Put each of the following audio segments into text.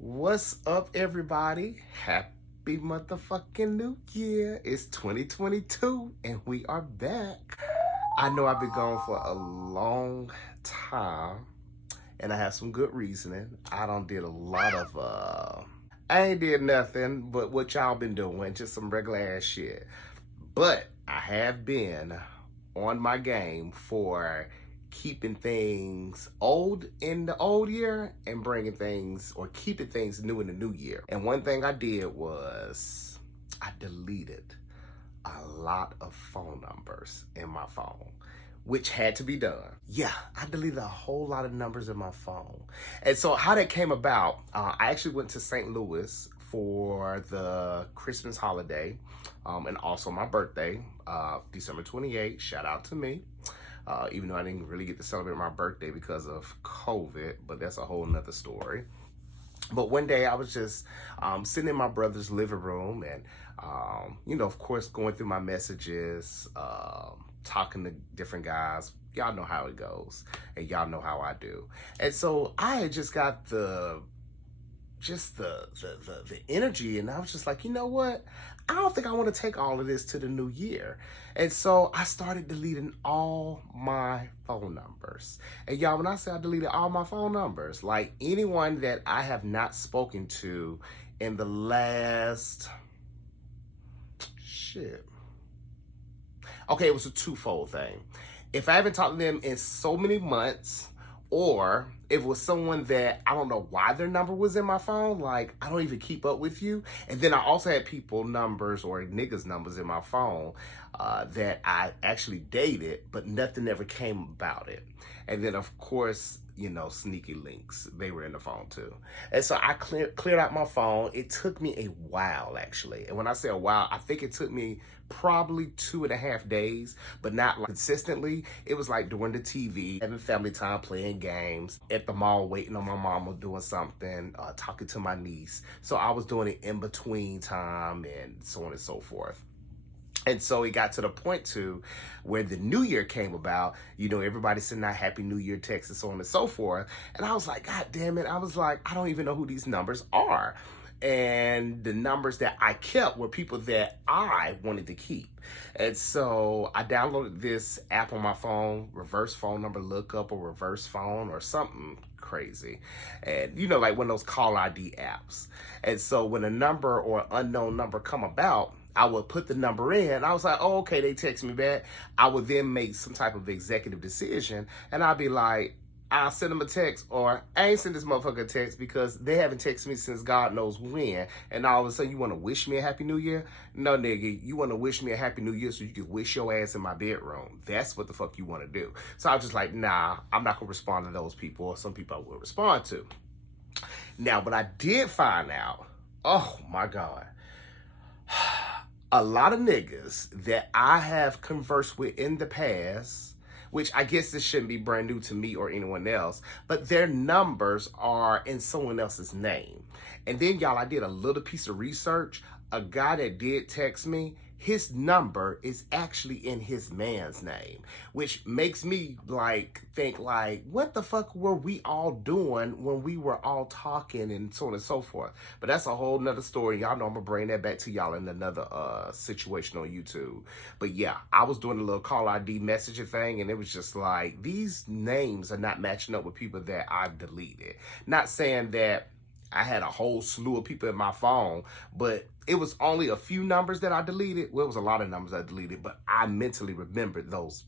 What's up, everybody? Happy motherfucking New Year. It's 2022 and we are back. I know I've been gone for a long time and I have some good reasoning. I done did a lot of I ain't did nothing but what y'all been doing, just some regular ass shit. But I have been on my game for keeping things old in the old year and bringing things or keeping things new in the new year. And one thing I did was I deleted a lot of phone numbers in my phone, which had to be done. Yeah, I deleted a whole lot of numbers in my phone. And so how that came about, I actually went to St. Louis for the Christmas holiday and also my birthday, December 28th. Shout out to me. Even though I didn't really get to celebrate my birthday because of COVID, but that's a whole nother story. But one day I was just sitting in my brother's living room and, of course, going through my messages, talking to different guys. Y'all know how it goes and y'all know how I do. And so I had just got the energy, and I was just like, you know what? I don't think I want to take all of this to the new year. And so I started deleting all my phone numbers. And y'all, when I say I deleted all my phone numbers, like anyone that I have not spoken to in the last Okay, it was a twofold thing. If I haven't talked to them in so many months, or if it was someone that I don't know why their number was in my phone, like I don't even keep up with you. And then I also had people numbers or niggas numbers in my phone that I actually dated, but nothing ever came about it. And then of course, sneaky links, they were in the phone too. And so I cleared out my phone. It took me a while, actually. And when I say a while, I think it took me probably 2.5 days, but not like consistently. It was like during the TV, having family time, playing games, at the mall, waiting on my mama, doing something, talking to my niece. So I was doing it in between time and so on and so forth. And so it got to the point to where the new year came about, everybody sending out Happy New Year texts and so on and so forth. And I was like, God damn it. I was like, I don't even know who these numbers are. And the numbers that I kept were people that I wanted to keep. And so I downloaded this app on my phone, reverse phone number lookup or reverse phone or something crazy. And like one of those call ID apps. And so when a number or unknown number come about, I would put the number in. I was like, oh, okay, they text me back. I would then make some type of executive decision. And I'd be like, I'll send them a text, or I ain't send this motherfucker a text because they haven't texted me since God knows when. And all of a sudden, you want to wish me a Happy New Year? No, nigga, you want to wish me a Happy New Year so you can wish your ass in my bedroom. That's what the fuck you want to do. So I was just like, nah, I'm not going to respond to those people, or some people I will respond to. Now, what I did find out, oh my God, a lot of niggas that I have conversed with in the past, which I guess this shouldn't be brand new to me or anyone else, but their numbers are in someone else's name. And then, y'all, I did a little piece of research. A guy that did text me, his number is actually in his man's name, which makes me think what the fuck were we all doing when we were all talking and so on and so forth. But that's a whole nother story. Y'all know I'm gonna bring that back to y'all in another situation on YouTube. But yeah, I was doing a little call ID messaging thing, and it was just like, these names are not matching up with people that I've deleted. Not saying that I had a whole slew of people in my phone, but it was only a few numbers that I deleted. Well, it was a lot of numbers I deleted, but I mentally remembered those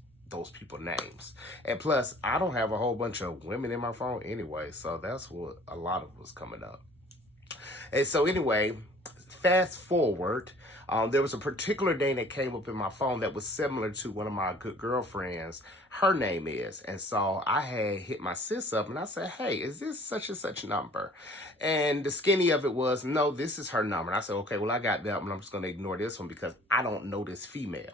people names. And plus, I don't have a whole bunch of women in my phone anyway, so that's what a lot of was coming up. And so anyway, fast forward, there was a particular name that came up in my phone that was similar to one of my good girlfriends. Her name is. And so I had hit my sis up and I said, hey, is this such and such number? And the skinny of it was, no, this is her number. And I said, okay, well, I got that one. I'm just going to ignore this one because I don't know this female.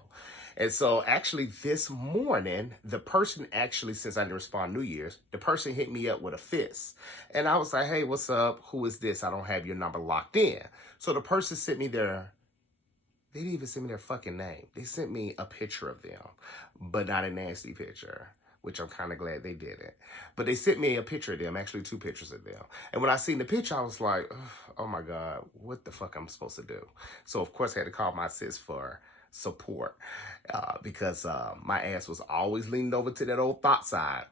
And so actually this morning, the person actually, since I didn't respond New Year's, the person hit me up with a fist. And I was like, hey, what's up? Who is this? I don't have your number locked in. So the person sent me they didn't even send me their fucking name. They sent me a picture of them, but not a nasty picture, which I'm kind of glad they didn't. But they sent me a picture of them, actually 2 pictures of them. And when I seen the picture, I was like, oh my God, what the fuck I'm supposed to do? So of course I had to call my sis for support because my ass was always leaning over to that old thought side.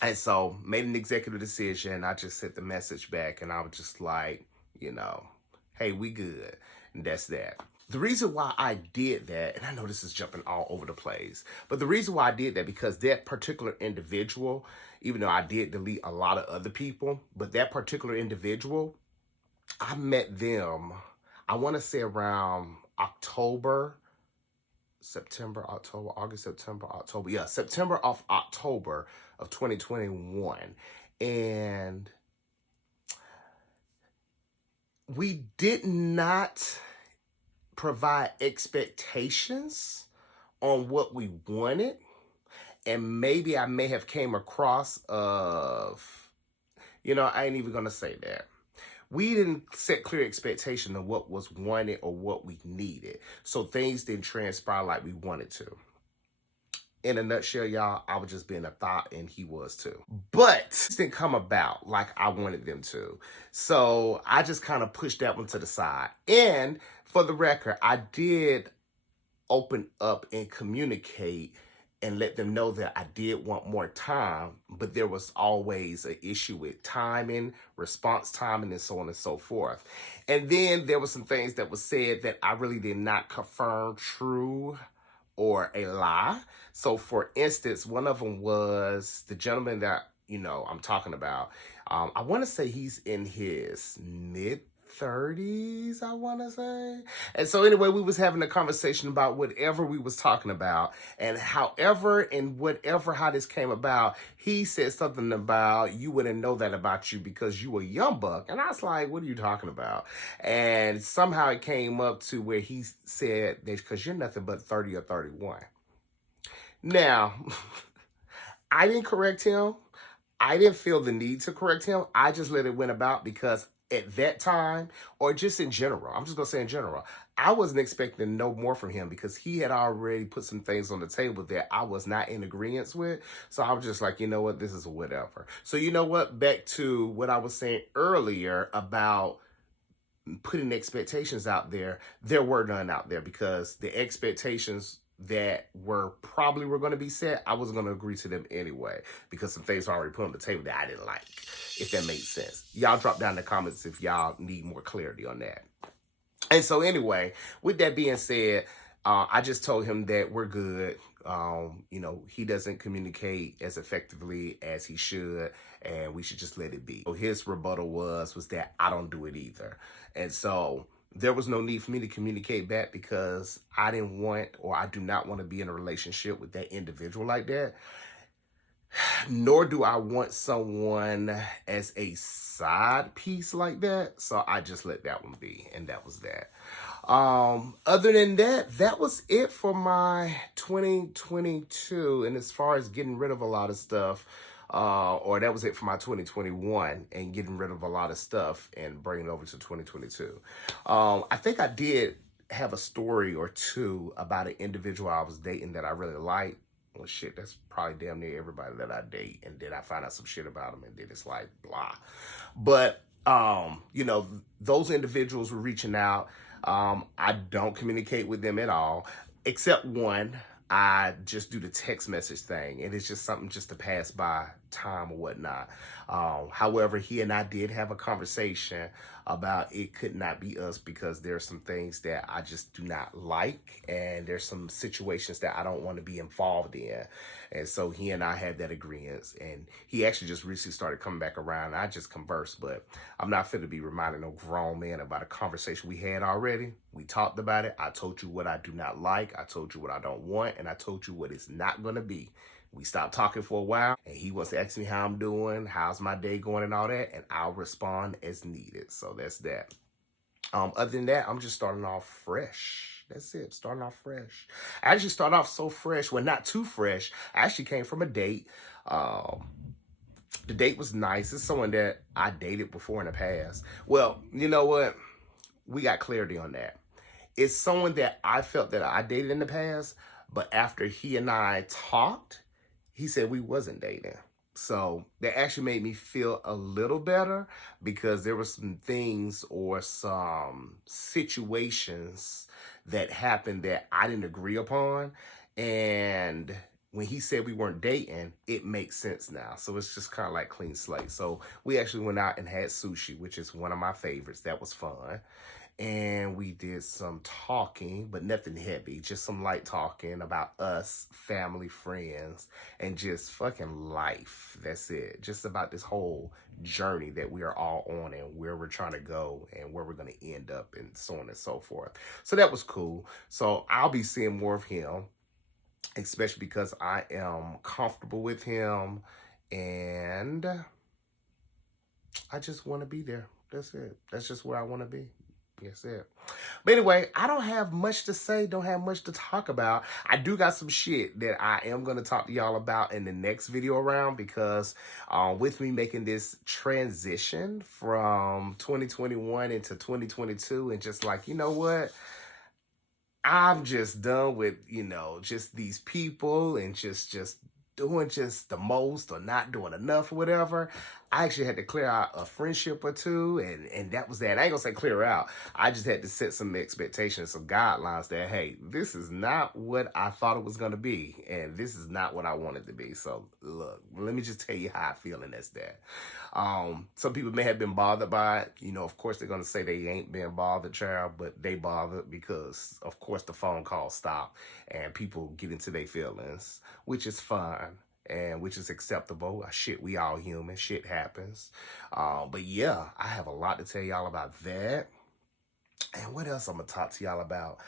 And so made an executive decision. I just sent the message back and I was just like, hey, we good. And that's that. The reason why I did that, and I know this is jumping all over the place, but the reason why I did that, because that particular individual, even though I did delete a lot of other people, but that particular individual, I met them, I want to say around September, October, August, September, October. Yeah, September of October of 2021. And we did not provide expectations on what we wanted. And maybe I may have came across of, I ain't even going to say that. We didn't set clear expectation of what was wanted or what we needed. So things didn't transpire like we wanted to. In a nutshell, y'all, I was just being a thought and he was too. But it didn't come about like I wanted them to. So I just kind of pushed that one to the side. And for the record, I did open up and communicate and let them know that I did want more time, but there was always an issue with timing, response timing, and so on and so forth. And then there were some things that was said that I really did not confirm true or a lie. So for instance, one of them was the gentleman that, I'm talking about. I want to say he's in his mid-30s, I want to say. And so anyway, we was having a conversation about whatever we was talking about, and however and whatever how this came about, he said something about you wouldn't know that about you because you a young buck. And I was like, what are you talking about? And somehow it came up to where he said that because you're nothing but 30 or 31. Now, I didn't correct him. I didn't feel the need to correct him. I just let it went about because at that time, or just in general, I'm just going to say in general, I wasn't expecting no more from him because he had already put some things on the table that I was not in agreement with. So I was just like, you know what, this is whatever. So you know what, back to what I was saying earlier about putting expectations out there were none out there because the expectations that were going to be set, I wasn't going to agree to them anyway because some things were already put on the table that I didn't like, if that makes sense. Y'all drop down in the comments if y'all need more clarity on that. And so anyway, with that being said, I just told him that we're good. He doesn't communicate as effectively as he should, and we should just let it be. So his rebuttal was that I don't do it either. And so there was no need for me to communicate back because I didn't want, or I do not want to be in a relationship with that individual like that. Nor do I want someone as a side piece like that. So I just let that one be. And that was that. Other than that, that was it for my 2022. And as far as getting rid of a lot of stuff, or that was it for my 2021 and getting rid of a lot of stuff and bringing it over to 2022. I think I did have a story or two about an individual I was dating that I really liked. Well, shit, that's probably damn near everybody that I date. And then I find out some shit about them and then it's like, blah. But, those individuals were reaching out. I don't communicate with them at all, except one. I just do the text message thing, and it's just something just to pass by time or whatnot. However, he and I did have a conversation about it could not be us because there's some things that I just do not like, and there's some situations that I don't want to be involved in. And so he and I had that agreement, and he actually just recently started coming back around. I just conversed, but I'm not fit to be reminding no grown man about a conversation we had already. We talked about it. I told you what I do not like. I told you what I don't want, and I told you what it's not going to be. We stopped talking for a while, and he wants to ask me how I'm doing, how's my day going, and all that, and I'll respond as needed. So that's that. Other than that, I'm just starting off fresh. That's it, starting off fresh. I actually started off so fresh, well, not too fresh. I actually came from a date. The date was nice. It's someone that I dated before in the past. Well, you know what? We got clarity on that. It's someone that I felt that I dated in the past, but after he and I talked, he said we wasn't dating. So that actually made me feel a little better because there were some things or some situations that happened that I didn't agree upon. And when he said we weren't dating, it makes sense now. So it's just kind of like clean slate. So we actually went out and had sushi, which is one of my favorites. That was fun. And we did some talking, but nothing heavy, just some light talking about us, family, friends, and just fucking life. That's it. Just about this whole journey that we are all on and where we're trying to go and where we're going to end up and so on and so forth. So that was cool. So I'll be seeing more of him, especially because I am comfortable with him and I just want to be there. That's it. That's just where I want to be. That's it. But anyway, I don't have much to say, don't have much to talk about. I do got some shit that I am going to talk to y'all about in the next video round because with me making this transition from 2021 into 2022 and just like, you know what? I'm just done with, just these people and just doing just the most or not doing enough or whatever. I actually had to clear out a friendship or two, and that was that. I ain't gonna say clear out. I just had to set some expectations, some guidelines that, hey, this is not what I thought it was gonna be, and this is not what I wanted to be. So look, let me just tell you how I feel, and that's that. Some people may have been bothered by it. Of course they're gonna say they ain't been bothered, child, but they bothered because, of course, the phone call stopped and people get into their feelings, which is fine. And which is acceptable. Shit, we all human. Shit happens. But yeah, I have a lot to tell y'all about that. And what else I'm going to talk to y'all about?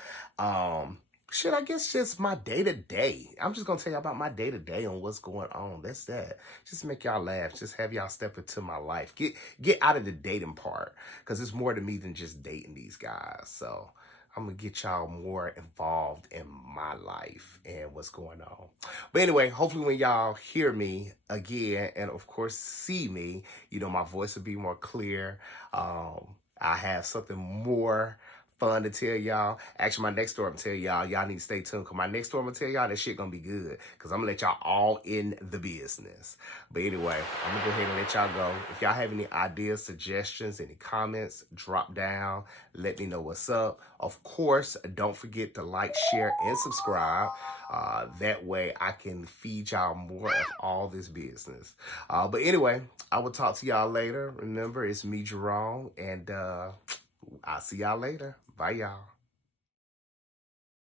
Shit, I guess just my day-to-day. I'm just going to tell y'all about my day-to-day on what's going on. That's that. Just make y'all laugh. Just have y'all step into my life. Get out of the dating part. Because it's more to me than just dating these guys. So I'm going to get y'all more involved in my life and what's going on. But anyway, hopefully when y'all hear me again and, of course, see me, my voice will be more clear. I have something more fun to tell y'all. Actually, my next story I'm tell y'all need to stay tuned because my next story I'm gonna tell y'all that shit gonna be good because I'm gonna let y'all all in the business. But anyway, I'm gonna go ahead and let y'all go. If y'all have any ideas, suggestions, any comments, drop down. Let me know what's up. Of course, don't forget to like, share, and subscribe. That way I can feed y'all more of all this business. But anyway, I will talk to y'all later. Remember, it's me, Jerome, and I'll see y'all later. Bye, y'all.